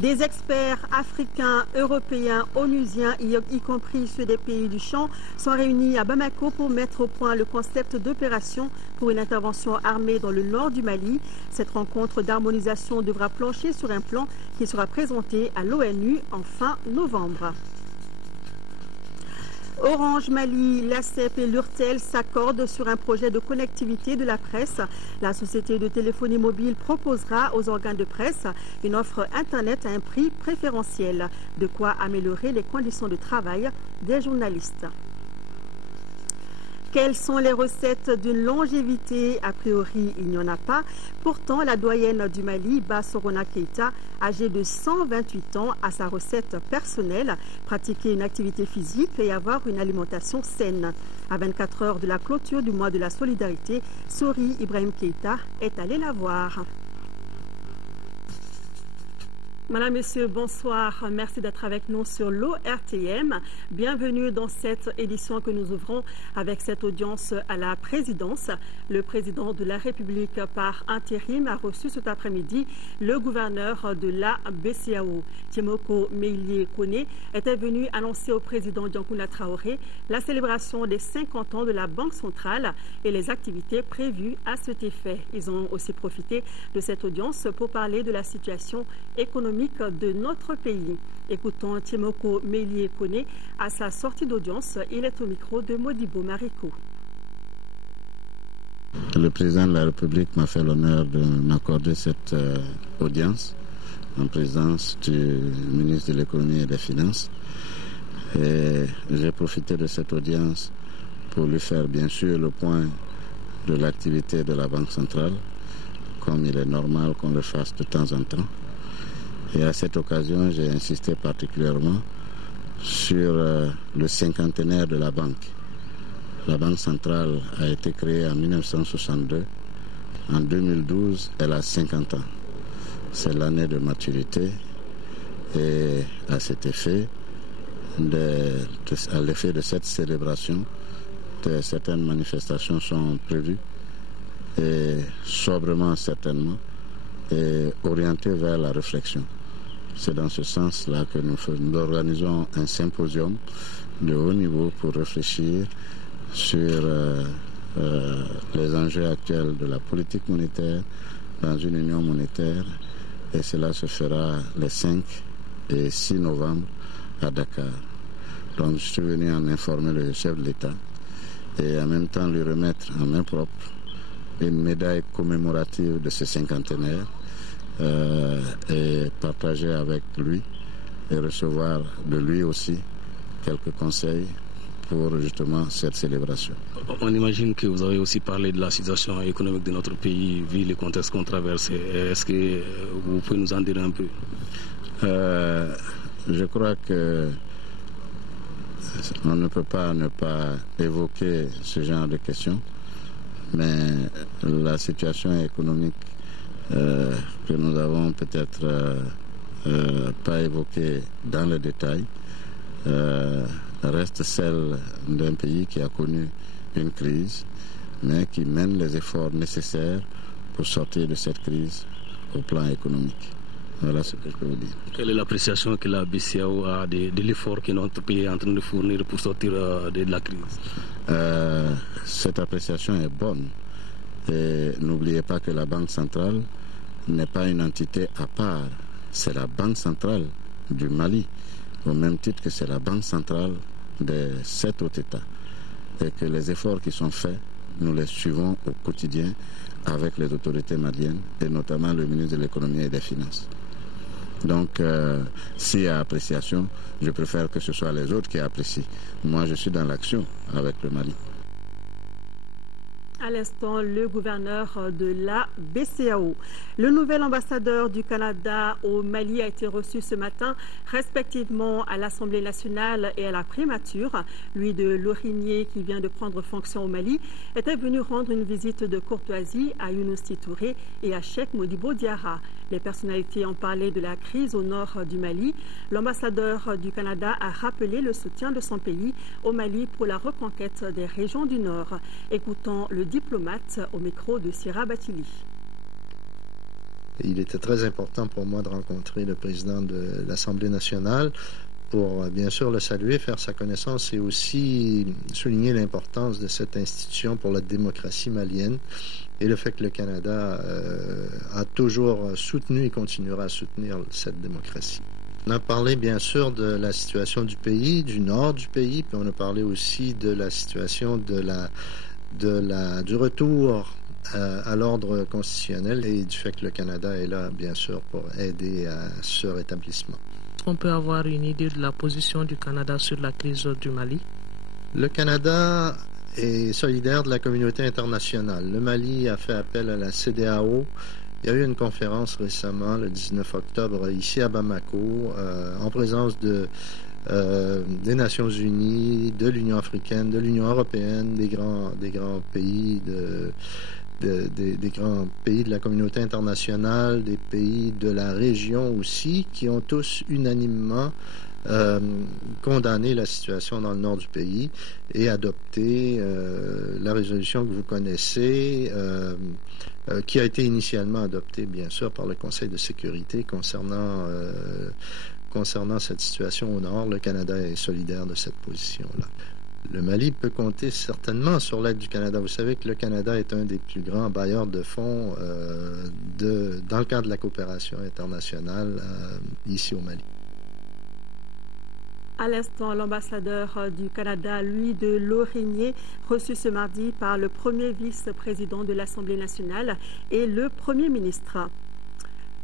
Des experts africains, européens, onusiens, y compris ceux des pays du champ, sont réunis à Bamako pour mettre au point le concept d'opération pour une intervention armée dans le nord du Mali. Cette rencontre d'harmonisation devra plancher sur un plan qui sera présenté à l'ONU en fin novembre. Orange Mali, l'ACEP et l'URTEL s'accordent sur un projet de connectivité de la presse. La société de téléphonie mobile proposera aux organes de presse une offre Internet à un prix préférentiel, de quoi améliorer les conditions de travail des journalistes. Quelles sont les recettes d'une longévité? A priori, il n'y en a pas. Pourtant, la doyenne du Mali, Bassorona Keïta, âgée de 128 ans, a sa recette personnelle, pratiquer une activité physique et avoir une alimentation saine. À 24 heures de la clôture du mois de la solidarité, Sori Ibrahim Keïta est allé la voir. Madame, Messieurs, bonsoir. Merci d'être avec nous sur l'ORTM. Bienvenue dans cette édition que nous ouvrons avec cette audience à la présidence. Le président de la République par intérim a reçu cet après-midi le gouverneur de la BCEAO. Timoko Meïlie Kone était venu annoncer au président Diankouna Traoré la célébration des 50 ans de la Banque centrale et les activités prévues à cet effet. Ils ont aussi profité de cette audience pour parler de la situation économique de notre pays. Écoutons Timoko Meïlie Kone à sa sortie d'audience. Il est au micro de Modibo Mariko. Le président de la République m'a fait l'honneur de m'accorder cette audience en présence du ministre de l'Économie et des Finances. Et j'ai profité de cette audience pour lui faire bien sûr le point de l'activité de la Banque centrale, comme il est normal qu'on le fasse de temps en temps. Et à cette occasion, j'ai insisté particulièrement sur le cinquantenaire de la banque. La Banque centrale a été créée en 1962. En 2012, elle a 50 ans. C'est l'année de maturité. Et à cet effet, à l'effet de cette célébration, certaines manifestations sont prévues, et sobrement certainement, et orientées vers la réflexion. C'est dans ce sens-là que nous organisons un symposium de haut niveau pour réfléchir sur les enjeux actuels de la politique monétaire dans une union monétaire, et cela se fera les 5 et 6 novembre à Dakar. Donc je suis venu en informer le chef de l'État et en même temps lui remettre en main propre une médaille commémorative de ce cinquantenaire et partager avec lui et recevoir de lui aussi quelques conseils pour justement cette célébration. On imagine que vous avez aussi parlé de la situation économique de notre pays, vu les contextes qu'on traverse. Est-ce que vous pouvez nous en dire un peu? Je crois que on ne peut pas ne pas évoquer ce genre de questions, mais la situation économique que nous avons peut-être pas évoquée dans le détail reste celle d'un pays qui a connu une crise, mais qui mène les efforts nécessaires pour sortir de cette crise au plan économique. Voilà ce que je peux vous dire. Quelle est l'appréciation que la BCEAO a de l'effort que notre pays est en train de fournir pour sortir de la crise? Cette appréciation est bonne. Et n'oubliez pas que la Banque centrale n'est pas une entité à part. C'est la Banque centrale du Mali, au même titre que c'est la Banque centrale des 7 autres États. Et que les efforts qui sont faits, nous les suivons au quotidien avec les autorités maliennes et notamment le ministre de l'Économie et des Finances. Donc, s'il y a appréciation, je préfère que ce soit les autres qui apprécient. Moi, je suis dans l'action avec le Mali. À l'instant, le gouverneur de la BCEAO. Le nouvel ambassadeur du Canada au Mali a été reçu ce matin, respectivement à l'Assemblée nationale et à la primature. Lui de Lorigné, qui vient de prendre fonction au Mali, était venu rendre une visite de courtoisie à Younous Touré et à Cheikh Modibo Diarra. Les personnalités ont parlé de la crise au nord du Mali. L'ambassadeur du Canada a rappelé le soutien de son pays au Mali pour la reconquête des régions du Nord. Écoutons le diplomate au micro de Sira Batili. Il était très important pour moi de rencontrer le président de l'Assemblée nationale pour bien sûr le saluer, faire sa connaissance et aussi souligner l'importance de cette institution pour la démocratie malienne et le fait que le Canada a toujours soutenu et continuera à soutenir cette démocratie. On a parlé bien sûr de la situation du pays, du nord du pays, puis on a parlé aussi de la situation du retour à l'ordre constitutionnel et du fait que le Canada est là, bien sûr, pour aider à ce rétablissement. Est-ce qu'on peut avoir une idée de la position du Canada sur la crise du Mali? Le Canada est solidaire de la communauté internationale. Le Mali a fait appel à la CEDEAO. Il y a eu une conférence récemment, le 19 octobre, ici à Bamako, en présence des Nations Unies, de l'Union africaine, de l'Union européenne, des grands pays des grands pays de la communauté internationale, des pays de la région aussi, qui ont tous unanimement condamné la situation dans le nord du pays et adopté la résolution que vous connaissez, qui a été initialement adoptée, bien sûr, par le Conseil de sécurité concernant cette situation au nord. Le Canada est solidaire de cette position-là. Le Mali peut compter certainement sur l'aide du Canada. Vous savez que le Canada est un des plus grands bailleurs de fonds dans le cadre de la coopération internationale ici au Mali. À l'instant, l'ambassadeur du Canada, Louis de Lorigné, reçu ce mardi par le premier vice-président de l'Assemblée nationale et le premier ministre.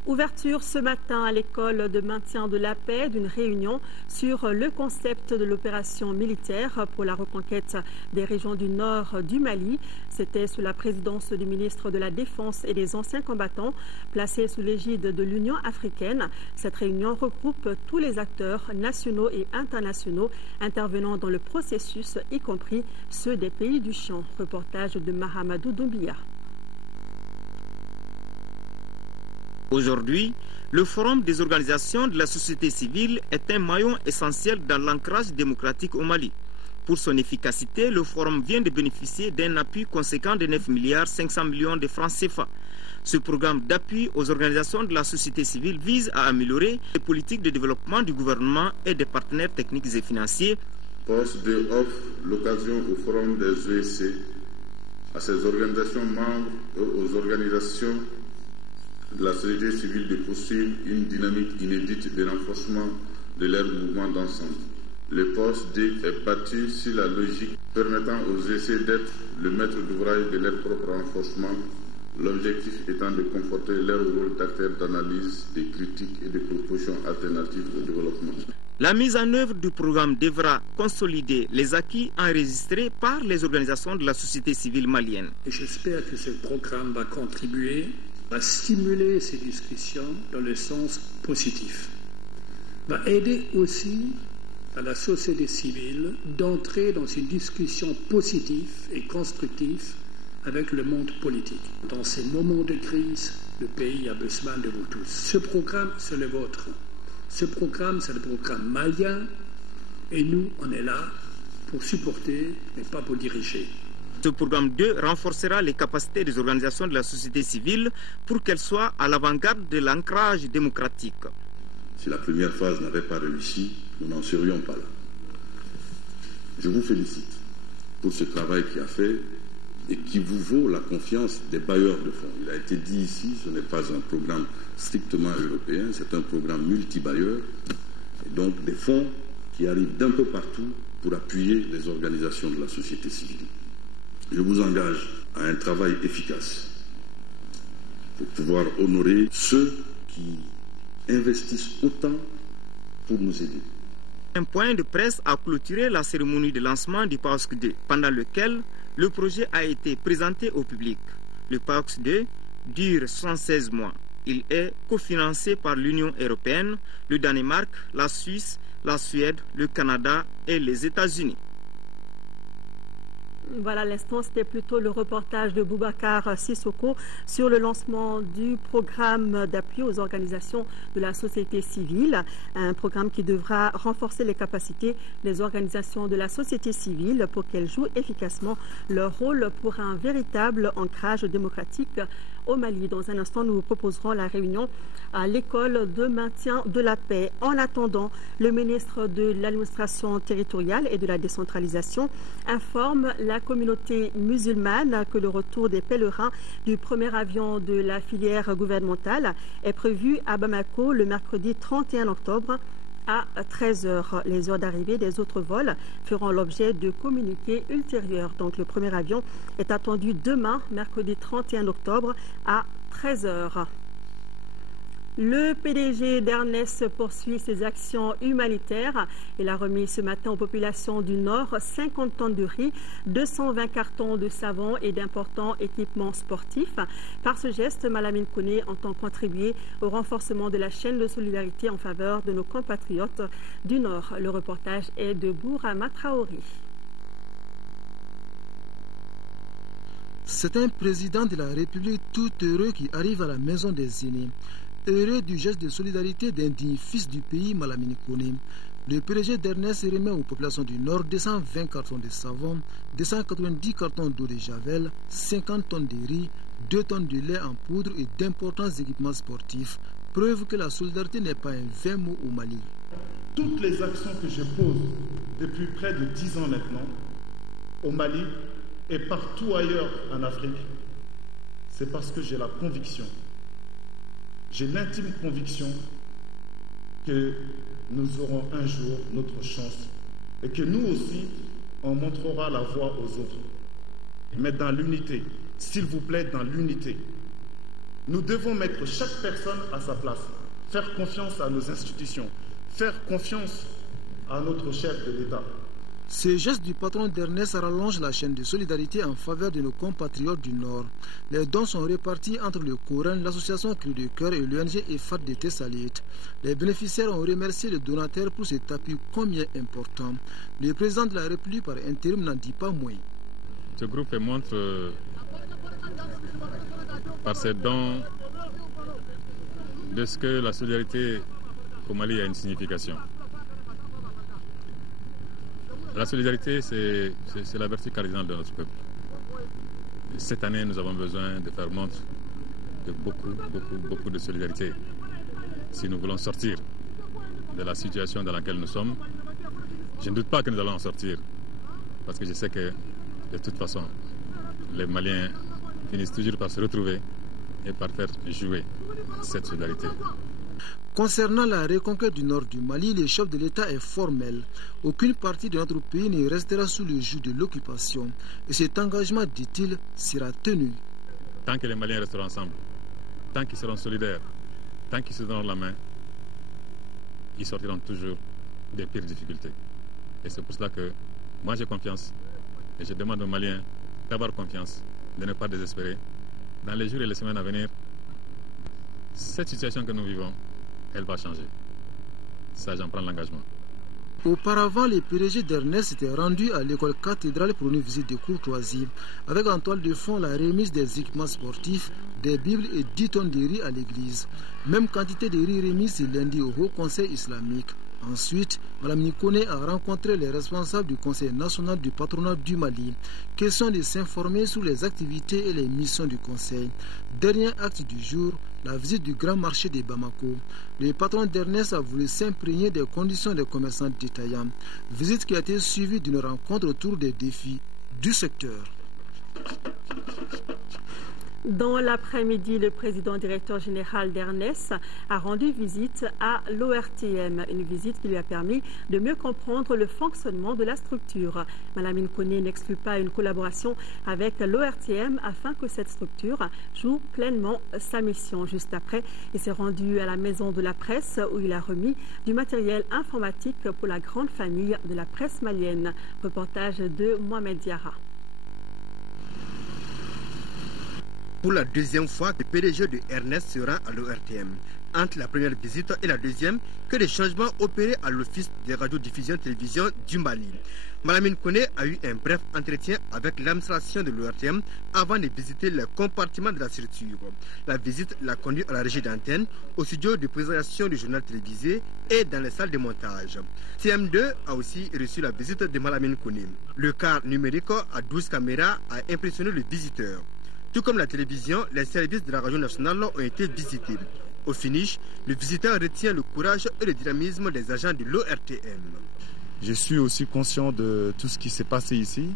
Ouverture ce matin à l'école de maintien de la paix d'une réunion sur le concept de l'opération militaire pour la reconquête des régions du nord du Mali. C'était sous la présidence du ministre de la Défense et des anciens combattants, placé sous l'égide de l'Union africaine. Cette réunion regroupe tous les acteurs nationaux et internationaux intervenant dans le processus, y compris ceux des pays du champ. Reportage de Mahamadou Doumbia. Aujourd'hui, le Forum des organisations de la société civile est un maillon essentiel dans l'ancrage démocratique au Mali. Pour son efficacité, le Forum vient de bénéficier d'un appui conséquent de 9,5 milliards de francs CFA. Ce programme d'appui aux organisations de la société civile vise à améliorer les politiques de développement du gouvernement et des partenaires techniques et financiers. POST 2 offre l'occasion au Forum des ESC, à ses organisations membres et aux organisations de la société civile de poursuivre une dynamique inédite de renforcement de leur mouvement d'ensemble. Le poste D est bâti sur la logique permettant aux ESC d'être le maître d'ouvrage de leur propre renforcement, l'objectif étant de conforter leur rôle d'acteur d'analyse, de critique et de propositions alternatives au développement. La mise en œuvre du programme devra consolider les acquis enregistrés par les organisations de la société civile malienne. Et j'espère que ce programme va contribuer à stimuler ces discussions dans le sens positif, va aider aussi à la société civile d'entrer dans une discussion positive et constructive avec le monde politique. Dans ces moments de crise, le pays a besoin de vous tous. Ce programme, c'est le vôtre. Ce programme, c'est le programme malien et nous, on est là pour supporter, mais pas pour diriger. Ce programme 2 renforcera les capacités des organisations de la société civile pour qu'elles soient à l'avant-garde de l'ancrage démocratique. Si la première phase n'avait pas réussi, nous n'en serions pas là. Je vous félicite pour ce travail qui a fait et qui vous vaut la confiance des bailleurs de fonds. Il a été dit ici, ce n'est pas un programme strictement européen, c'est un programme multibailleur, et donc des fonds qui arrivent d'un peu partout pour appuyer les organisations de la société civile. Je vous engage à un travail efficace pour pouvoir honorer ceux qui investissent autant pour nous aider. Un point de presse a clôturé la cérémonie de lancement du PAOSC 2, pendant lequel le projet a été présenté au public. Le PAOSC 2 dure 116 mois. Il est cofinancé par l'Union européenne, le Danemark, la Suisse, la Suède, le Canada et les États-Unis. Voilà, l'instant, c'était plutôt le reportage de Boubacar Sissoko sur le lancement du programme d'appui aux organisations de la société civile, un programme qui devra renforcer les capacités des organisations de la société civile pour qu'elles jouent efficacement leur rôle pour un véritable ancrage démocratique au Mali. Dans un instant, nous vous proposerons la réunion à l'école de maintien de la paix. En attendant, le ministre de l'administration territoriale et de la décentralisation informe la communauté musulmane que le retour des pèlerins du premier avion de la filière gouvernementale est prévu à Bamako le mercredi 31 octobre à 13h. Les heures d'arrivée des autres vols feront l'objet de communiqués ultérieurs. Donc le premier avion est attendu demain, mercredi 31 octobre à 13h. Le PDG d'Ernest poursuit ses actions humanitaires. Il a remis ce matin aux populations du Nord 50 tonnes de riz, 220 cartons de savon et d'importants équipements sportifs. Par ce geste, Malamine Koné entend contribuer au renforcement de la chaîne de solidarité en faveur de nos compatriotes du Nord. Le reportage est de Bourama Traoré. C'est un président de la République tout heureux qui arrive à la maison des aînés. Heureux du geste de solidarité d'un digne fils du pays, Malamine Koné. Le PDG d'Ernest remet aux populations du Nord 220 cartons de savon, 290 cartons d'eau de Javel, 50 tonnes de riz, 2 tonnes de lait en poudre et d'importants équipements sportifs. Preuve que la solidarité n'est pas un vain mot au Mali. Toutes les actions que je pose depuis près de 10 ans maintenant, au Mali et partout ailleurs en Afrique, c'est parce que j'ai la conviction, j'ai l'intime conviction que nous aurons un jour notre chance et que nous aussi, on montrera la voie aux autres. Mais dans l'unité, s'il vous plaît, dans l'unité. Nous devons mettre chaque personne à sa place, faire confiance à nos institutions, faire confiance à notre chef de l'État. Ce geste du patron d'Ernest rallonge la chaîne de solidarité en faveur de nos compatriotes du Nord. Les dons sont répartis entre le Coran, l'association Cri de Cœur et l'ONG EFAT de Tessalit. Les bénéficiaires ont remercié le donateur pour cet appui combien important. Le président de la République par intérim n'en dit pas moins. Ce groupe montre par ses dons de ce que la solidarité au Mali a une signification. La solidarité, c'est la vertu cardinale de notre peuple. Et cette année, nous avons besoin de faire montre de beaucoup de solidarité. Si nous voulons sortir de la situation dans laquelle nous sommes, je ne doute pas que nous allons en sortir. Parce que je sais que, de toute façon, les Maliens finissent toujours par se retrouver et par faire jouer cette solidarité. Concernant la reconquête du nord du Mali, le chef de l'État est formel. Aucune partie de notre pays ne restera sous le joug de l'occupation. Et cet engagement, dit-il, sera tenu. Tant que les Maliens resteront ensemble, tant qu'ils seront solidaires, tant qu'ils se donneront la main, ils sortiront toujours des pires difficultés. Et c'est pour cela que moi j'ai confiance et je demande aux Maliens d'avoir confiance, de ne pas désespérer. Dans les jours et les semaines à venir, cette situation que nous vivons, elle va changer. Ça, j'en prends l'engagement. Auparavant, le PDG d'Ernest s'était rendu à l'école cathédrale pour une visite de courtoisie, avec en toile de fond la remise des équipements sportifs, des bibles et 10 tonnes de riz à l'église. Même quantité de riz remise ce lundi au Haut Conseil islamique. Ensuite, Mme Koné a rencontré les responsables du Conseil national du patronat du Mali. Question de s'informer sur les activités et les missions du Conseil. Dernier acte du jour, la visite du grand marché de Bamako. Le patron d'Ernest a voulu s'imprégner des conditions des commerçants détaillants. Visite qui a été suivie d'une rencontre autour des défis du secteur. Dans l'après-midi, le président directeur général d'Ernest a rendu visite à l'ORTM, une visite qui lui a permis de mieux comprendre le fonctionnement de la structure. Malamine Koné n'exclut pas une collaboration avec l'ORTM afin que cette structure joue pleinement sa mission. Juste après, il s'est rendu à la maison de la presse où il a remis du matériel informatique pour la grande famille de la presse malienne. Reportage de Mohamed Diarra. Pour la deuxième fois, le PDG de Ernest sera à l'ORTM. entre la première visite et la deuxième que des changements opérés à l'Office de radiodiffusion-télévision du Mali. Malamine Koné a eu un bref entretien avec l'administration de l'ORTM avant de visiter le compartiment de la structure. La visite l'a conduit à la régie d'antenne, au studio de présentation du journal télévisé et dans les salles de montage. CM2 a aussi reçu la visite de Malamine Koné. Le car numérique à 12 caméras a impressionné le visiteur. Tout comme la télévision, les services de la radio nationale ont été visités. Au finish, le visiteur retient le courage et le dynamisme des agents de l'ORTM. Je suis aussi conscient de tout ce qui s'est passé ici.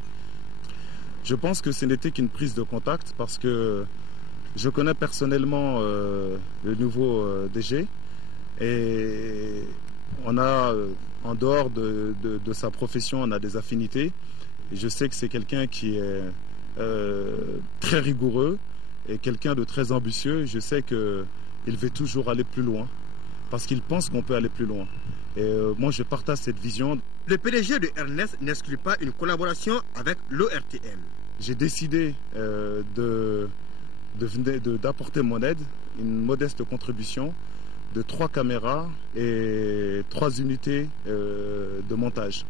Je pense que ce n'était qu'une prise de contact parce que je connais personnellement le nouveau DG et on a, en dehors de sa profession, on a des affinités. Et je sais que c'est quelqu'un qui est très rigoureux et quelqu'un de très ambitieux. Je sais qu'il veut toujours aller plus loin parce qu'il pense qu'on peut aller plus loin. Et moi, je partage cette vision. Le PDG de Ernest n'exclut pas une collaboration avec l'ORTM. J'ai décidé d'apporter mon aide, une modeste contribution de 3 caméras et 3 unités de montage.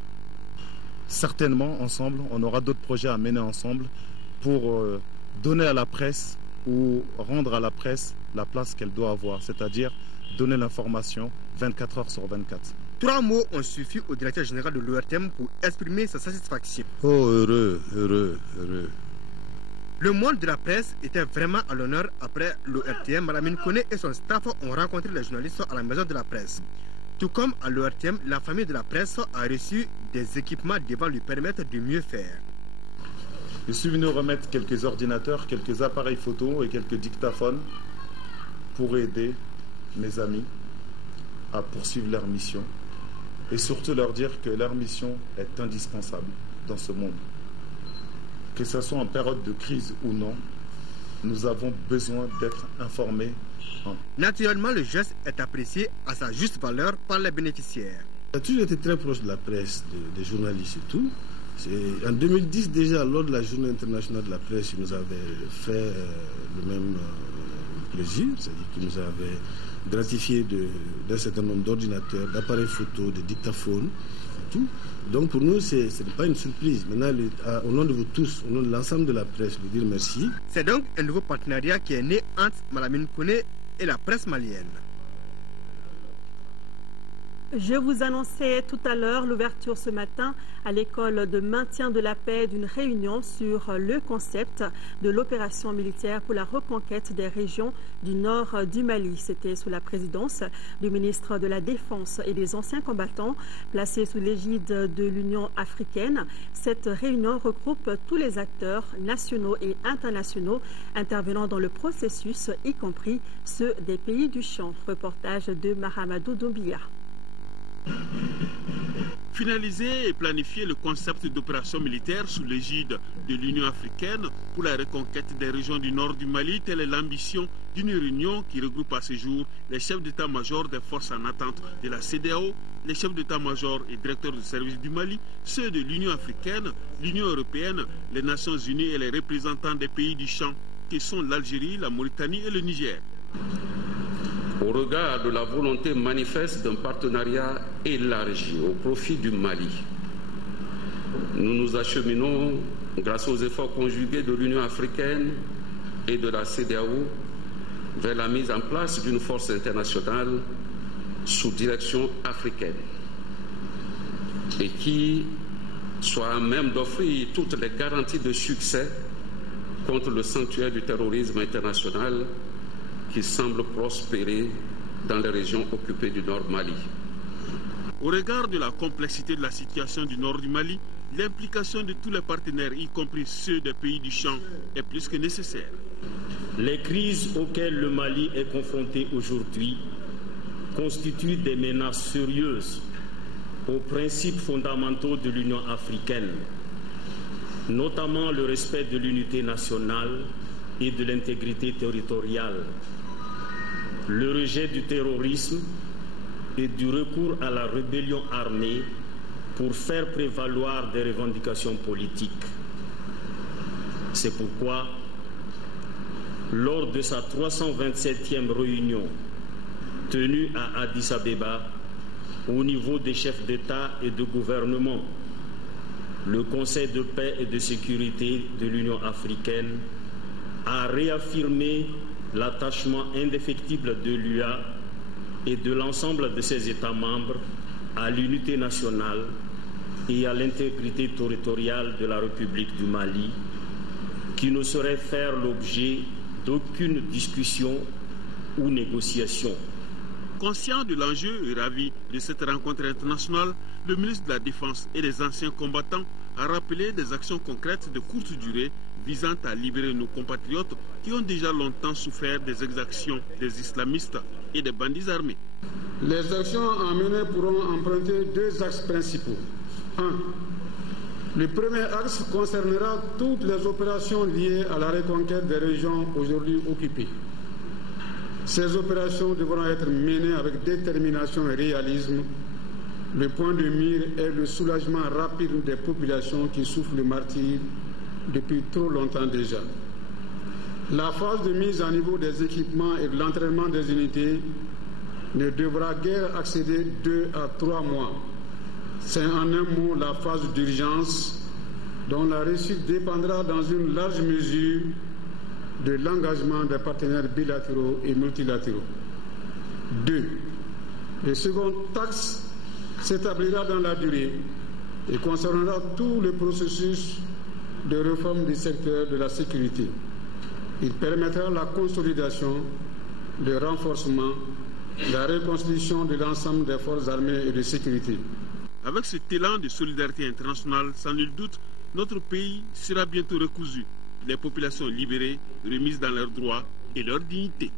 Certainement, ensemble, on aura d'autres projets à mener ensemble pour donner à la presse ou rendre à la presse la place qu'elle doit avoir, c'est-à-dire donner l'information 24 heures sur 24. 3 mots ont suffi au directeur général de l'ORTM pour exprimer sa satisfaction. Oh, heureux, heureux, heureux. Le monde de la presse était vraiment à l'honneur après l'ORTM. Malamine Koné et son staff ont rencontré les journalistes à la maison de la presse. Tout comme à l'ORTM, la famille de la presse a reçu des équipements devant lui permettre de mieux faire. Je suis venu remettre quelques ordinateurs, quelques appareils photo et quelques dictaphones pour aider mes amis à poursuivre leur mission et surtout leur dire que leur mission est indispensable dans ce monde. Que ce soit en période de crise ou non, nous avons besoin d'être informés. Naturellement, le geste est apprécié à sa juste valeur par les bénéficiaires. J'ai toujours été très proche de la presse, des journalistes et tout. En 2010 déjà, lors de la journée internationale de la presse, il nous avait fait le même plaisir, c'est-à-dire qu'il nous avait gratifié d'un certain nombre d'ordinateurs, d'appareils photo, de dictaphones et tout. Donc pour nous, ce n'est pas une surprise. Maintenant, au nom de vous tous, au nom de l'ensemble de la presse, je veux dire merci. C'est donc un nouveau partenariat qui est né entre Malamine Koné et la presse malienne. Je vous annonçais tout à l'heure l'ouverture ce matin à l'école de maintien de la paix d'une réunion sur le concept de l'opération militaire pour la reconquête des régions du nord du Mali. C'était sous la présidence du ministre de la Défense et des anciens combattants placé sous l'égide de l'Union africaine. Cette réunion regroupe tous les acteurs nationaux et internationaux intervenant dans le processus, y compris ceux des pays du champ. Reportage de Mahamadou Doumbia. Finaliser et planifier le concept d'opération militaire sous l'égide de l'Union africaine pour la reconquête des régions du nord du Mali, telle est l'ambition d'une réunion qui regroupe à ce jour les chefs d'état-major des forces en attente de la CEDEAO, les chefs d'état-major et directeurs de service du Mali, ceux de l'Union africaine, l'Union européenne, les Nations unies et les représentants des pays du champ qui sont l'Algérie, la Mauritanie et le Niger. Au regard de la volonté manifeste d'un partenariat élargi au profit du Mali, nous nous acheminons, grâce aux efforts conjugués de l'Union africaine et de la CEDEAO, vers la mise en place d'une force internationale sous direction africaine et qui soit à même d'offrir toutes les garanties de succès contre le sanctuaire du terrorisme international qui semble prospérer dans les régions occupées du nord Mali. Au regard de la complexité de la situation du nord du Mali, l'implication de tous les partenaires, y compris ceux des pays du champ, est plus que nécessaire. Les crises auxquelles le Mali est confronté aujourd'hui constituent des menaces sérieuses aux principes fondamentaux de l'Union africaine, notamment le respect de l'unité nationale et de l'intégrité territoriale, le rejet du terrorisme et du recours à la rébellion armée pour faire prévaloir des revendications politiques. C'est pourquoi, lors de sa 327e réunion tenue à Addis Abeba au niveau des chefs d'État et de gouvernement, le Conseil de paix et de sécurité de l'Union africaine a réaffirmé l'attachement indéfectible de l'UA et de l'ensemble de ses États membres à l'unité nationale et à l'intégrité territoriale de la République du Mali, qui ne saurait faire l'objet d'aucune discussion ou négociation. Conscient de l'enjeu et ravi de cette rencontre internationale, le ministre de la Défense et des anciens combattants a rappelé des actions concrètes de courte durée visant à libérer nos compatriotes qui ont déjà longtemps souffert des exactions des islamistes et des bandits armés. Les actions à mener pourront emprunter deux axes principaux. 1. Le premier axe concernera toutes les opérations liées à la reconquête des régions aujourd'hui occupées. Ces opérations devront être menées avec détermination et réalisme. Le point de mire est le soulagement rapide des populations qui souffrent le martyre depuis trop longtemps déjà. La phase de mise à niveau des équipements et de l'entraînement des unités ne devra guère accéder 2 à 3 mois. C'est en un mot la phase d'urgence dont la réussite dépendra dans une large mesure de l'engagement des partenaires bilatéraux et multilatéraux. 2. Le second axe s'établira dans la durée et concernera tout le processus de réforme du secteur de la sécurité. Il permettra la consolidation, le renforcement, la reconstitution de l'ensemble des forces armées et de sécurité. Avec cet élan de solidarité internationale, sans nul doute, notre pays sera bientôt recousu. Les populations libérées, remises dans leurs droits et leur dignité.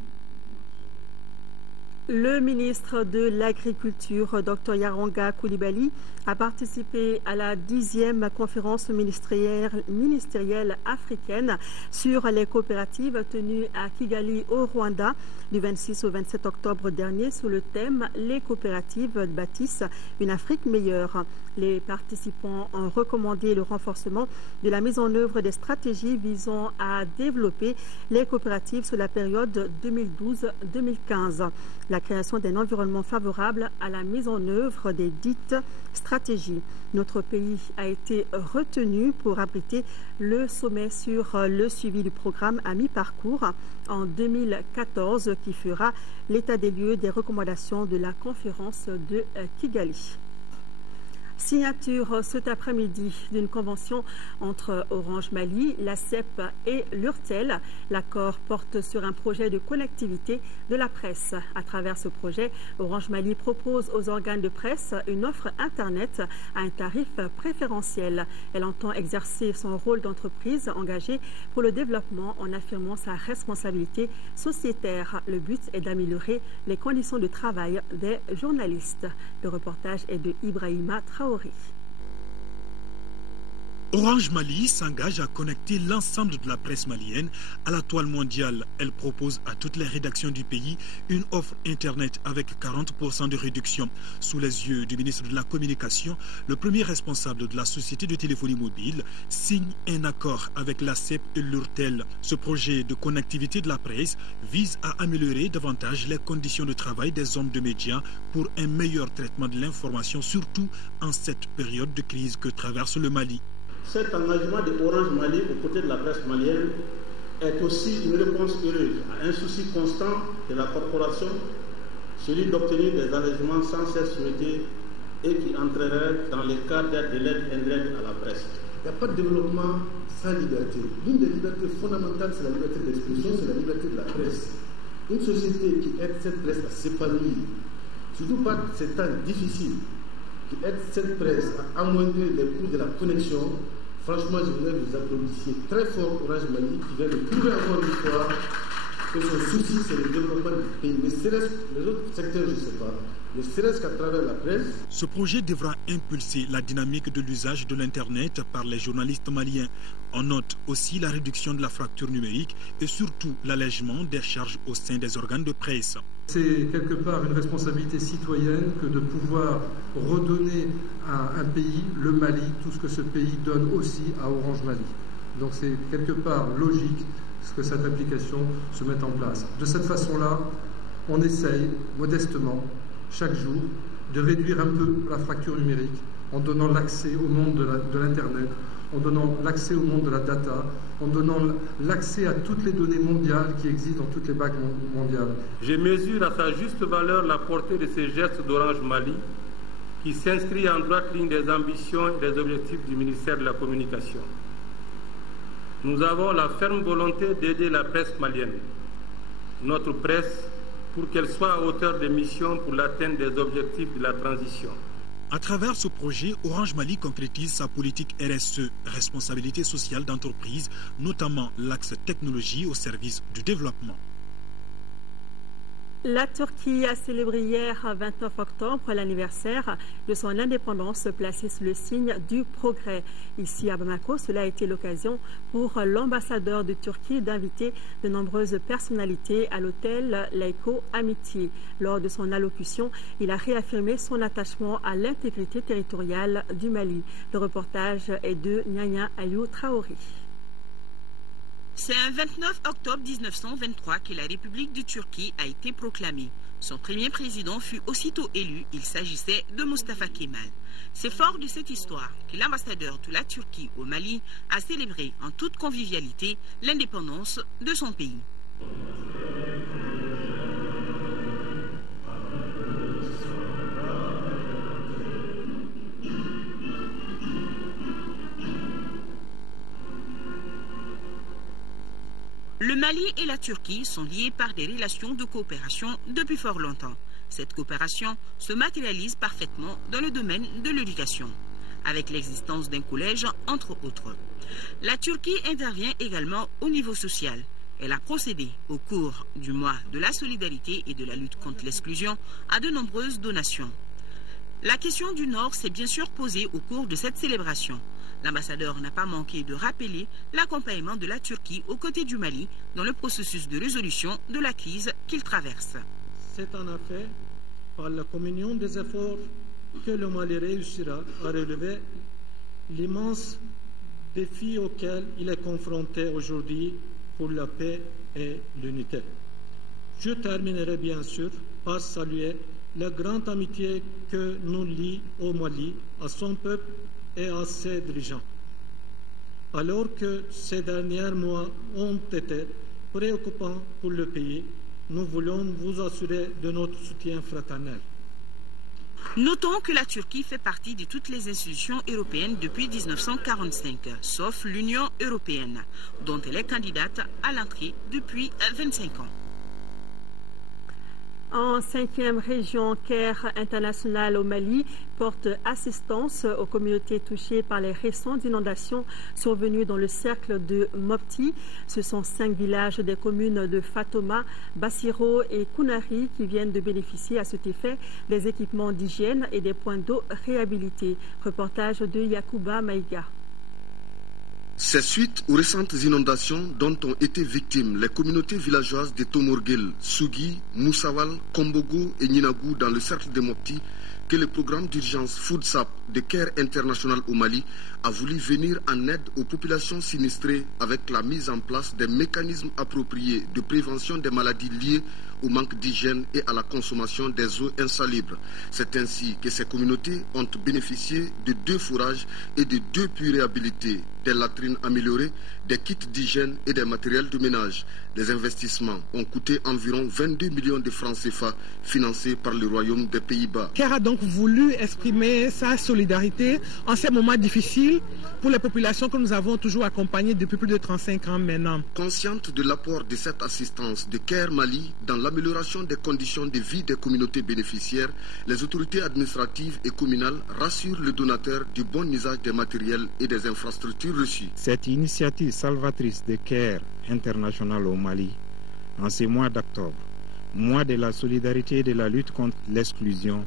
Le ministre de l'Agriculture, Dr Yaranga Coulibaly, a participé à la 10e conférence ministérielle africaine sur les coopératives tenue à Kigali au Rwanda du 26 au 27 octobre dernier sous le thème « Les coopératives bâtissent une Afrique meilleure ». Les participants ont recommandé le renforcement de la mise en œuvre des stratégies visant à développer les coopératives sur la période 2012-2015. La création d'un environnement favorable à la mise en œuvre des dites stratégies. Notre pays a été retenu pour abriter le sommet sur le suivi du programme à mi-parcours en 2014 qui fera l'état des lieux des recommandations de la conférence de Kigali. Signature cet après-midi d'une convention entre Orange Mali, la CEP et l'URTEL. L'accord porte sur un projet de connectivité de la presse. À travers ce projet, Orange Mali propose aux organes de presse une offre Internet à un tarif préférentiel. Elle entend exercer son rôle d'entreprise engagée pour le développement en affirmant sa responsabilité sociétaire. Le but est d'améliorer les conditions de travail des journalistes. Le reportage est de Ibrahima Traoré. Orange Mali s'engage à connecter l'ensemble de la presse malienne à la toile mondiale. Elle propose à toutes les rédactions du pays une offre Internet avec 40% de réduction. Sous les yeux du ministre de la Communication, le premier responsable de la société de téléphonie mobile signe un accord avec la CEP et l'URTEL. Ce projet de connectivité de la presse vise à améliorer davantage les conditions de travail des hommes de médias pour un meilleur traitement de l'information, surtout en cette période de crise que traverse le Mali. Cet engagement de Orange Mali aux côtés de la presse malienne est aussi une réponse heureuse à un souci constant de la corporation, celui d'obtenir des allégements sans cesse souhaités et qui entreraient dans les cadres de l'aide indirecte à la presse. Il n'y a pas de développement sans liberté. L'une des libertés fondamentales, c'est la liberté d'expression, c'est la liberté de la presse. Une société qui aide cette presse à s'épanouir, surtout pas ces temps difficiles, qui aide cette presse à amoindrir les coûts de la connexion. Franchement, je voudrais vous applaudir très fort Orange Mali qui vient de prouver encore une fois que son souci, c'est le développement du pays. Mais les autres secteurs, je ne sais pas. Ne serait-ce qu'à travers la presse. Ce projet devra impulser la dynamique de l'usage de l'Internet par les journalistes maliens. On note aussi la réduction de la fracture numérique et surtout l'allègement des charges au sein des organes de presse. C'est quelque part une responsabilité citoyenne que de pouvoir redonner à un pays, le Mali, tout ce que ce pays donne aussi à Orange Mali. Donc c'est quelque part logique que cette application se mette en place. De cette façon-là, On essaye, modestement, chaque jour, de réduire un peu la fracture numérique en donnant l'accès au monde de l'Internet, en donnant l'accès au monde de la data, en donnant l'accès à toutes les données mondiales qui existent dans toutes les banques mondiales. Je mesure à sa juste valeur la portée de ces gestes d'Orange Mali qui s'inscrit en droite ligne des ambitions et des objectifs du ministère de la Communication. Nous avons la ferme volonté d'aider la presse malienne, notre presse, pour qu'elle soit à hauteur des missions pour l'atteinte des objectifs de la transition. À travers ce projet, Orange Mali concrétise sa politique RSE, responsabilité sociale d'entreprise, notamment l'axe technologie au service du développement. La Turquie a célébré hier, 29 octobre, l'anniversaire de son indépendance placée sous le signe du progrès. Ici à Bamako, cela a été l'occasion pour l'ambassadeur de Turquie d'inviter de nombreuses personnalités à l'hôtel Laïko Amitié. Lors de son allocution, il a réaffirmé son attachement à l'intégrité territoriale du Mali. Le reportage est de Nyanya Ayou Traoré. C'est un 29 octobre 1923 que la République de Turquie a été proclamée. Son premier président fut aussitôt élu. Il s'agissait de Mustafa Kemal. C'est fort de cette histoire que l'ambassadeur de la Turquie au Mali a célébré en toute convivialité l'indépendance de son pays. Le Mali et la Turquie sont liés par des relations de coopération depuis fort longtemps. Cette coopération se matérialise parfaitement dans le domaine de l'éducation, avec l'existence d'un collège entre autres. La Turquie intervient également au niveau social. Elle a procédé au cours du mois de la solidarité et de la lutte contre l'exclusion à de nombreuses donations. La question du Nord s'est bien sûr posée au cours de cette célébration. L'ambassadeur n'a pas manqué de rappeler l'accompagnement de la Turquie aux côtés du Mali dans le processus de résolution de la crise qu'il traverse. C'est en effet par la communion des efforts que le Mali réussira à relever l'immense défi auquel il est confronté aujourd'hui pour la paix et l'unité. Je terminerai bien sûr par saluer la grande amitié que nous lie au Mali, à son peuple et à ses dirigeants. Alors que ces derniers mois ont été préoccupants pour le pays, nous voulons vous assurer de notre soutien fraternel. Notons que la Turquie fait partie de toutes les institutions européennes depuis 1945, sauf l'Union européenne, dont elle est candidate à l'entrée depuis 25 ans. En 5e région, CARE International au Mali porte assistance aux communautés touchées par les récentes inondations survenues dans le cercle de Mopti. Ce sont 5 villages des communes de Fatoma, Bassiro et Kounari qui viennent de bénéficier à cet effet des équipements d'hygiène et des points d'eau réhabilités. Reportage de Yacouba Maïga. C'est suite aux récentes inondations dont ont été victimes les communautés villageoises de Tomorguel, Sougui, Moussawal, Kombogo et Ninagou dans le cercle de Mopti que le programme d'urgence FoodSap de CARE International au Mali a voulu venir en aide aux populations sinistrées avec la mise en place des mécanismes appropriés de prévention des maladies liées au manque d'hygiène et à la consommation des eaux insalubres. C'est ainsi que ces communautés ont bénéficié de 2 forages et de 2 puits réhabilités, des latrines améliorées, des kits d'hygiène et des matériels de ménage. Les investissements ont coûté environ 22 millions de francs CFA financés par le Royaume des Pays-Bas. CARE a donc voulu exprimer sa solidarité en ces moments difficiles pour les populations que nous avons toujours accompagnées depuis plus de 35 ans maintenant. Consciente de l'apport de cette assistance de CARE Mali dans l'amélioration des conditions de vie des communautés bénéficiaires, les autorités administratives et communales rassurent le donateur du bon usage des matériels et des infrastructures reçues. Cette initiative salvatrice de CARE International au Mali, en ce mois d'octobre, mois de la solidarité et de la lutte contre l'exclusion,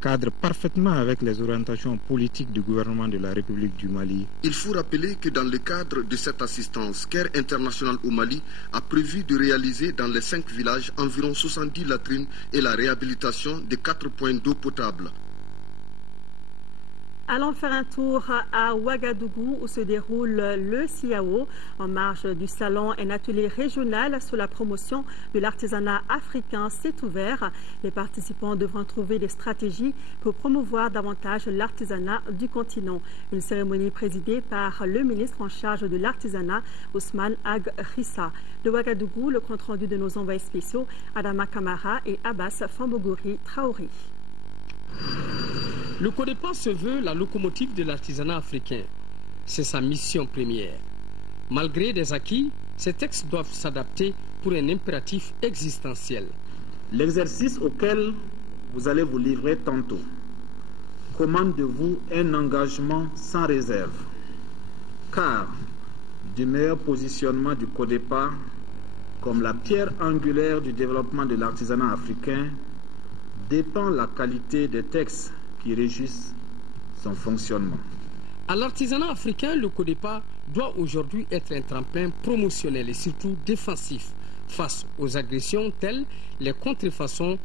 cadre parfaitement avec les orientations politiques du gouvernement de la République du Mali. Il faut rappeler que dans le cadre de cette assistance, CARE International au Mali a prévu de réaliser dans les 5 villages environ 70 latrines et la réhabilitation de 4 points d'eau potable. Allons faire un tour à Ouagadougou où se déroule le CIAO. En marge du salon, un atelier régional sur la promotion de l'artisanat africain s'est ouvert. Les participants devront trouver des stratégies pour promouvoir davantage l'artisanat du continent. Une cérémonie présidée par le ministre en charge de l'artisanat, Ousmane Ag Rissa. De Ouagadougou, le compte-rendu de nos envoyés spéciaux, Adama Kamara et Abbas Fambogouri Traoré. Le CODEPA se veut la locomotive de l'artisanat africain. C'est sa mission première. Malgré des acquis, ces textes doivent s'adapter pour un impératif existentiel. L'exercice auquel vous allez vous livrer tantôt commande de vous un engagement sans réserve, car du meilleur positionnement du CODEPA comme la pierre angulaire du développement de l'artisanat africain dépend la qualité des textes qui régissent son fonctionnement. À l'artisanat africain, le CODEPA doit aujourd'hui être un tremplin promotionnel et surtout défensif face aux agressions telles les contrefaçons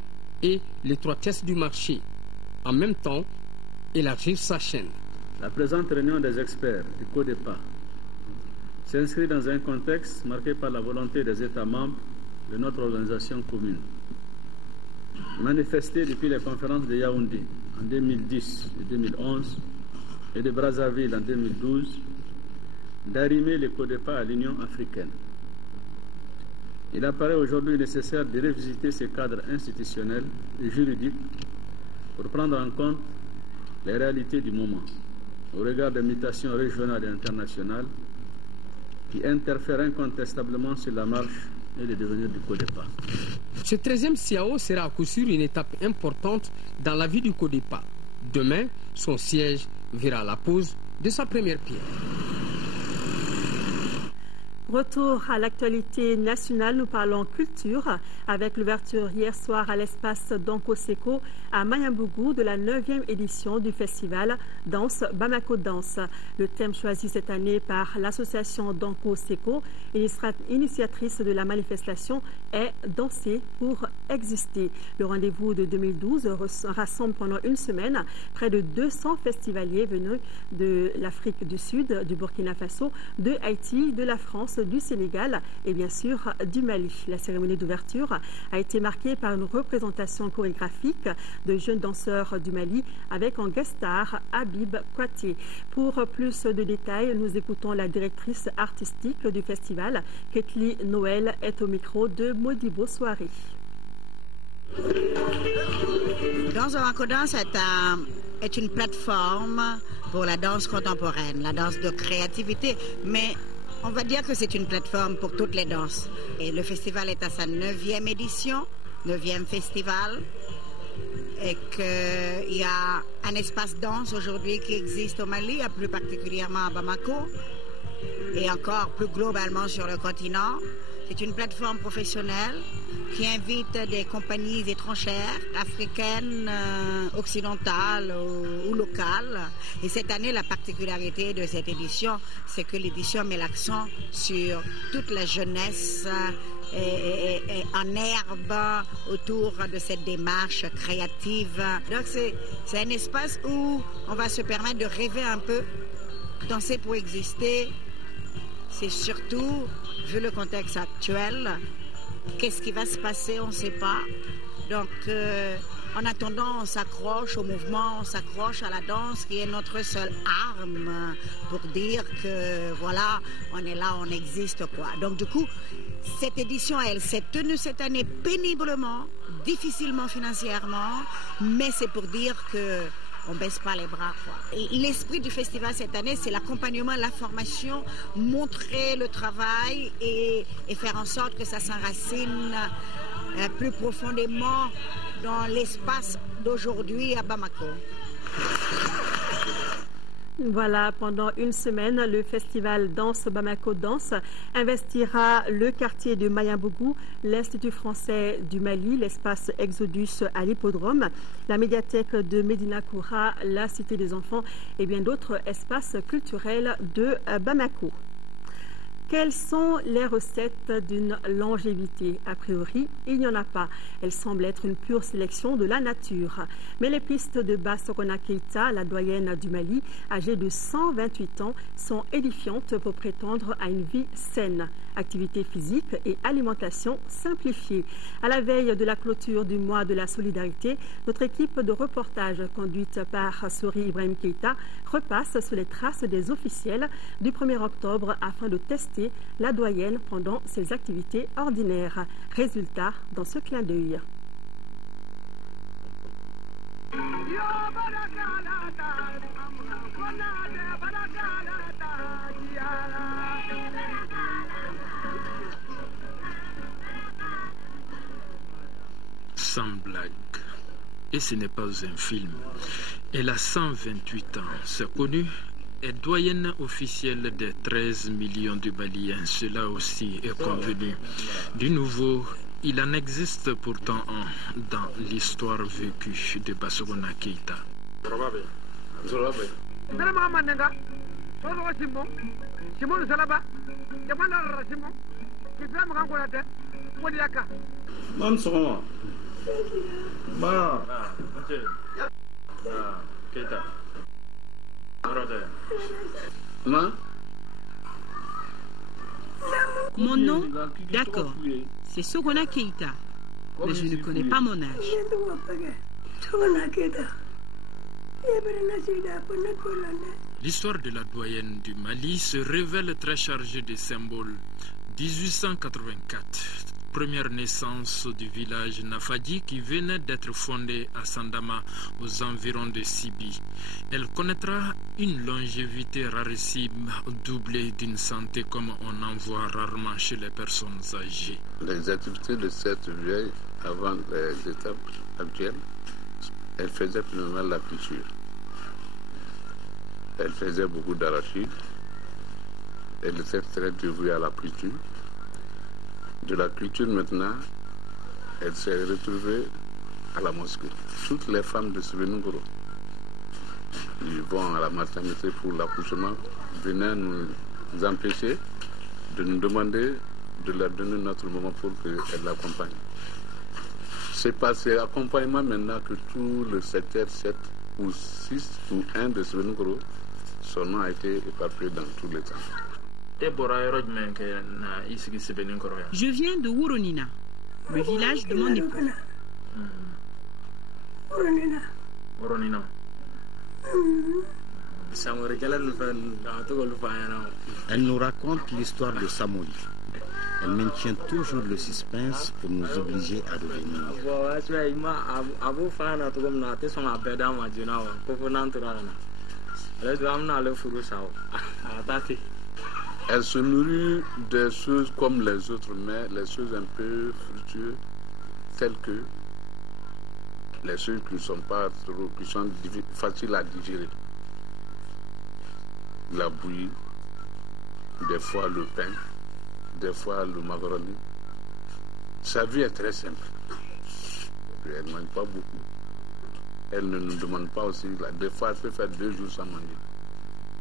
et l'étroitesse du marché. En même temps, élargir sa chaîne. La présente réunion des experts du CODEPA s'inscrit dans un contexte marqué par la volonté des États membres de notre organisation commune, manifestée depuis les conférences de Yaoundé en 2010 et 2011 et de Brazzaville en 2012, d'arrimer le CODEPA à l'Union africaine. Il apparaît aujourd'hui nécessaire de revisiter ces cadres institutionnels et juridiques pour prendre en compte les réalités du moment, au regard des mutations régionales et internationales qui interfèrent incontestablement sur la marche et le devenir du CODEPA. Ce 13e CIAO sera à coup sûr une étape importante dans la vie du CODEPA. Demain, son siège verra la pose de sa première pierre. Retour à l'actualité nationale, nous parlons culture avec l'ouverture hier soir à l'espace Danko Seko à Mayambougou de la 9e édition du festival Danse Bamako Danse. Le thème choisi cette année par l'association Danko Seko, initiatrice de la manifestation, est Danser pour exister. Le rendez-vous de 2012 rassemble pendant une semaine près de 200 festivaliers venus de l'Afrique du Sud, du Burkina Faso, de Haïti, de la France, du Sénégal et bien sûr du Mali. La cérémonie d'ouverture a été marquée par une représentation chorégraphique de jeunes danseurs du Mali avec en guest star Habib Kouaté. Pour plus de détails, nous écoutons la directrice artistique du festival, Ketli Noël, est au micro de Modibo Soirée. Danse Bamako Danse est une plateforme pour la danse contemporaine, la danse de créativité, mais on va dire que c'est une plateforme pour toutes les danses. Et le festival est à sa 9e édition, 9e festival, et qu'il y a un espace danse aujourd'hui qui existe au Mali, plus particulièrement à Bamako, et encore plus globalement sur le continent. C'est une plateforme professionnelle qui invite des compagnies étrangères, africaines, occidentales ou locales. Et cette année, la particularité de cette édition, c'est que l'édition met l'accent sur toute la jeunesse et en herbe autour de cette démarche créative. Donc c'est un espace où on va se permettre de rêver un peu, danser pour exister. C'est surtout, vu le contexte actuel, qu'est-ce qui va se passer, on ne sait pas. Donc, en attendant, on s'accroche au mouvement, on s'accroche à la danse qui est notre seule arme pour dire que, voilà, on est là, on existe, quoi. Donc, du coup, cette édition, elle s'est tenue cette année péniblement, difficilement financièrement, mais c'est pour dire que on ne baisse pas les bras, quoi. L'esprit du festival cette année, c'est l'accompagnement, la formation, montrer le travail et faire en sorte que ça s'enracine plus profondément dans l'espace d'aujourd'hui à Bamako. Voilà, pendant une semaine, le festival Danse Bamako Danse investira le quartier de Mayambougou, l'Institut français du Mali, l'espace Exodus à l'hippodrome, la médiathèque de Médina Koura, la Cité des enfants et bien d'autres espaces culturels de Bamako. Quelles sont les recettes d'une longévité? A priori, il n'y en a pas. Elle semble être une pure sélection de la nature. Mais les pistes de Bassokona Keïta, la doyenne du Mali, âgée de 128 ans, sont édifiantes pour prétendre à une vie saine. Activité physique et alimentation simplifiée. À la veille de la clôture du mois de la solidarité, notre équipe de reportage conduite par Souri Ibrahim Keïta repasse sur les traces des officiels du 1er octobre afin de tester la doyenne pendant ses activités ordinaires. Résultat dans ce clin d'œil. Sans blague, et ce n'est pas un film. Elle a 128 ans, c'est connu, est doyenne officielle des 13 millions de Maliens. Cela aussi est convenu. Du nouveau, il en existe pourtant un dans l'histoire vécue de Bassokona Keïta. Mon nom, d'accord, c'est Sokona Keïta, mais je ne connais pas mon âge. L'histoire de la doyenne du Mali se révèle très chargée de symboles. 1884, première naissance du village Nafadi qui venait d'être fondé à Sandama aux environs de Sibi. Elle connaîtra une longévité rarissime doublée d'une santé comme on en voit rarement chez les personnes âgées. Les activités de cette vieille avant les étapes actuelles, elle faisait pleinement la culture. Elle faisait beaucoup d'arachides. Elle était très dévouée à la culture. De la culture maintenant, elle s'est retrouvée à la mosquée. Toutes les femmes de Svenungoro, ils vont à la maternité pour l'accouchement, venaient nous empêcher de nous demander de leur donner notre moment pour qu'elle l'accompagne. C'est par cet accompagnement maintenant que tout le secteur 7 ou 6 ou 1 de Svenungoro, son nom a été éparpillé dans tous les temps. Je viens de Wuronina, le village de mon époux. Elle nous raconte l'histoire de Samoli. Elle maintient toujours le suspense pour nous obliger à revenir. Elle se nourrit des choses comme les autres, mais les choses un peu fructueuses, telles que les choses qui ne sont pas trop, qui sont faciles à digérer. La bouillie, des fois le pain, des fois le macaroni. Sa vie est très simple. Elle ne mange pas beaucoup. Elle ne nous demande pas aussi. Des fois, elle peut faire 2 jours sans manger.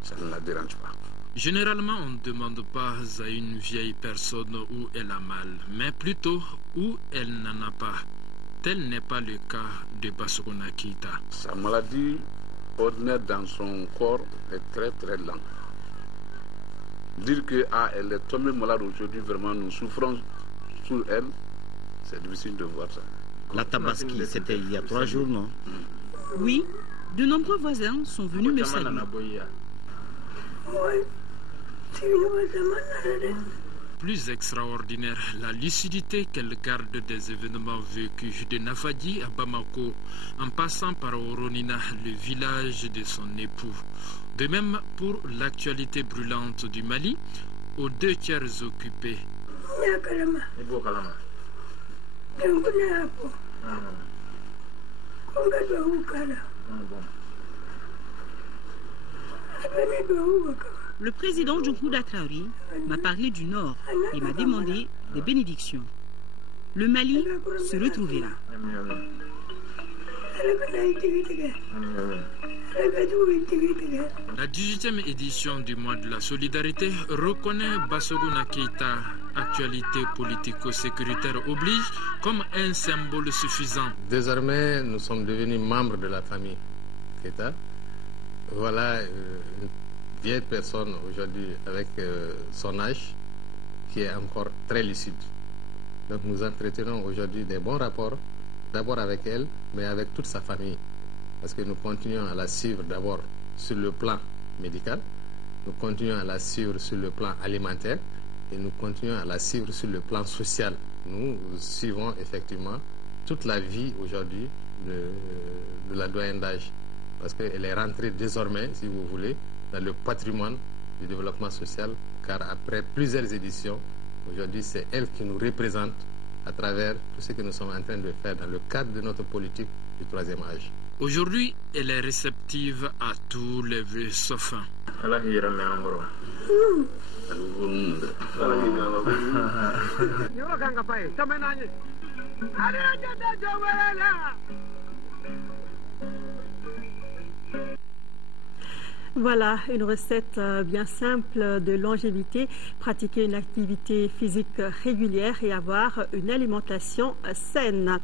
Ça ne la dérange pas. Généralement, on ne demande pas à une vieille personne où elle a mal, mais plutôt où elle n'en a pas. Tel n'est pas le cas de Bassokona Keïta. Sa maladie ordinaire dans son corps est très très lente. Dire que elle est tombée malade aujourd'hui, vraiment nous souffrons sur elle, c'est difficile de voir ça. La Tabaski, c'était il y a 3 jours, non? Oui, de nombreux voisins sont venus me saluer. Plus extraordinaire, la lucidité qu'elle garde des événements vécus de Nafadi à Bamako, en passant par Wuronina, le village de son époux. De même pour l'actualité brûlante du Mali, aux 2 tiers occupés. Le président Djoukouda Traoré m'a parlé du Nord et m'a demandé des bénédictions. Le Mali se retrouvait là. La 18e édition du mois de la solidarité reconnaît Bassoguna Keïta, actualité politico-sécuritaire oblige, comme un symbole suffisant. Désormais, nous sommes devenus membres de la famille Keïta. Voilà une vieille personne aujourd'hui avec son âge qui est encore très lucide. Donc nous entretenons aujourd'hui des bons rapports, d'abord avec elle, mais avec toute sa famille. Parce que nous continuons à la suivre d'abord sur le plan médical, nous continuons à la suivre sur le plan alimentaire et nous continuons à la suivre sur le plan social. Nous suivons effectivement toute la vie aujourd'hui de la doyenne d'âge, parce qu'elle est rentrée désormais, si vous voulez, dans le patrimoine du développement social, car après plusieurs éditions, aujourd'hui c'est elle qui nous représente à travers tout ce que nous sommes en train de faire dans le cadre de notre politique du troisième âge. Aujourd'hui, elle est réceptive à tous les vœux sauf un. Voilà une recette bien simple de longévité, pratiquer une activité physique régulière et avoir une alimentation saine.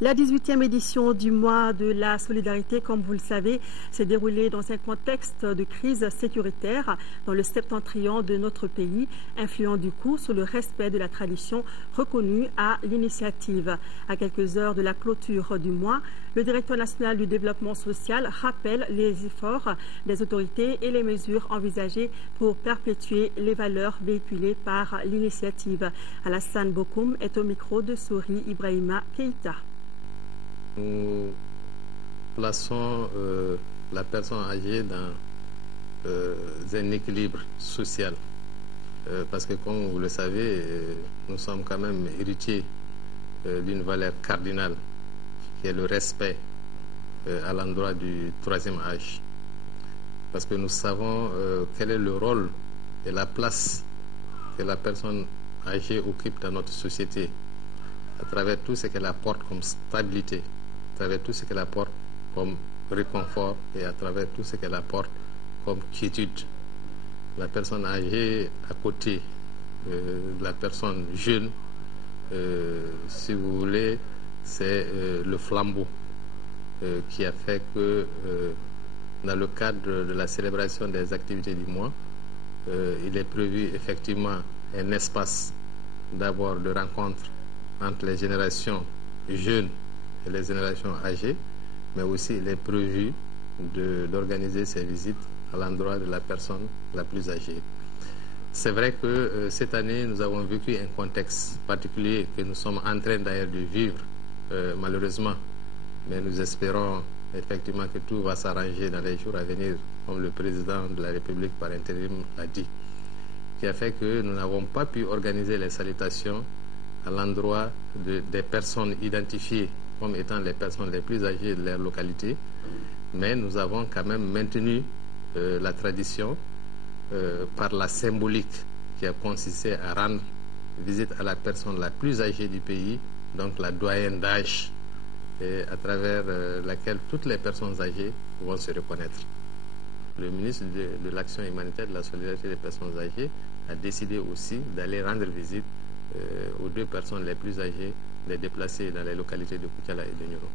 La 18e édition du mois de la solidarité, comme vous le savez, s'est déroulée dans un contexte de crise sécuritaire dans le septentrion de notre pays, influant du coup sur le respect de la tradition reconnue à l'initiative. À quelques heures de la clôture du mois, le directeur national du développement social rappelle les efforts des autorités et les mesures envisagées pour perpétuer les valeurs véhiculées par l'initiative. Alassane Bokoum est au micro de Souri Ibrahima Keïta. Nous plaçons la personne âgée dans un équilibre social. Parce que comme vous le savez, nous sommes quand même héritiers d'une valeur cardinale qui est le respect à l'endroit du troisième âge. Parce que nous savons quel est le rôle et la place que la personne âgée occupe dans notre société, à travers tout ce qu'elle apporte comme stabilité, à travers tout ce qu'elle apporte comme réconfort et à travers tout ce qu'elle apporte comme quiétude. La personne âgée à côté de la personne jeune, si vous voulez, c'est le flambeau qui a fait que dans le cadre de la célébration des activités du mois, il est prévu effectivement un espace d'abord de rencontre entre les générations jeunes et les générations âgées, mais aussi il est prévu d'organiser ces visites à l'endroit de la personne la plus âgée. C'est vrai que cette année, nous avons vécu un contexte particulier que nous sommes en train d'ailleurs de vivre, malheureusement, mais nous espérons effectivement que tout va s'arranger dans les jours à venir, comme le président de la République par intérim l'a dit, qui a fait que nous n'avons pas pu organiser les salutations à l'endroit des personnes identifiées comme étant les personnes les plus âgées de leur localité, mais nous avons quand même maintenu la tradition par la symbolique qui a consisté à rendre visite à la personne la plus âgée du pays, donc la doyenne d'âge, et à travers laquelle toutes les personnes âgées vont se reconnaître. Le ministre de l'Action humanitaire de la solidarité des personnes âgées a décidé aussi d'aller rendre visite aux deux personnes les plus âgées, les déplacées dans les localités de Koutiala et de Nioro.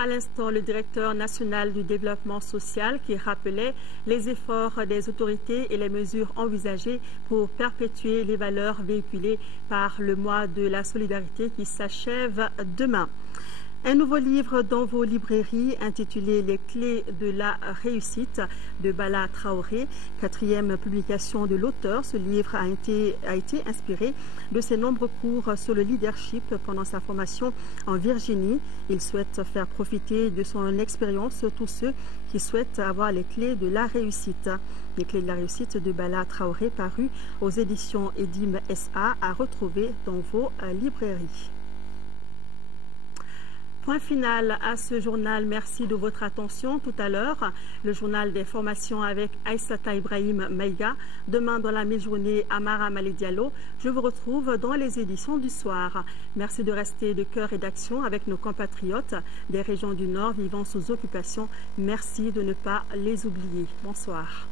À l'instant, le directeur national du développement social qui rappelait les efforts des autorités et les mesures envisagées pour perpétuer les valeurs véhiculées par le mois de la solidarité qui s'achève demain. Un nouveau livre dans vos librairies intitulé « Les clés de la réussite » de Bala Traoré, 4e publication de l'auteur. Ce livre a été inspiré de ses nombreux cours sur le leadership pendant sa formation en Virginie. Il souhaite faire profiter de son expérience tous ceux qui souhaitent avoir les clés de la réussite. Les clés de la réussite de Bala Traoré, paru aux éditions Edim SA, à retrouver dans vos librairies. Point final à ce journal. Merci de votre attention. Tout à l'heure, le journal des formations avec Aïssata Ibrahim Maïga. Demain, dans la mi-journée, Amara Malé Diallo. Je vous retrouve dans les éditions du soir. Merci de rester de cœur et d'action avec nos compatriotes des régions du Nord vivant sous occupation. Merci de ne pas les oublier. Bonsoir.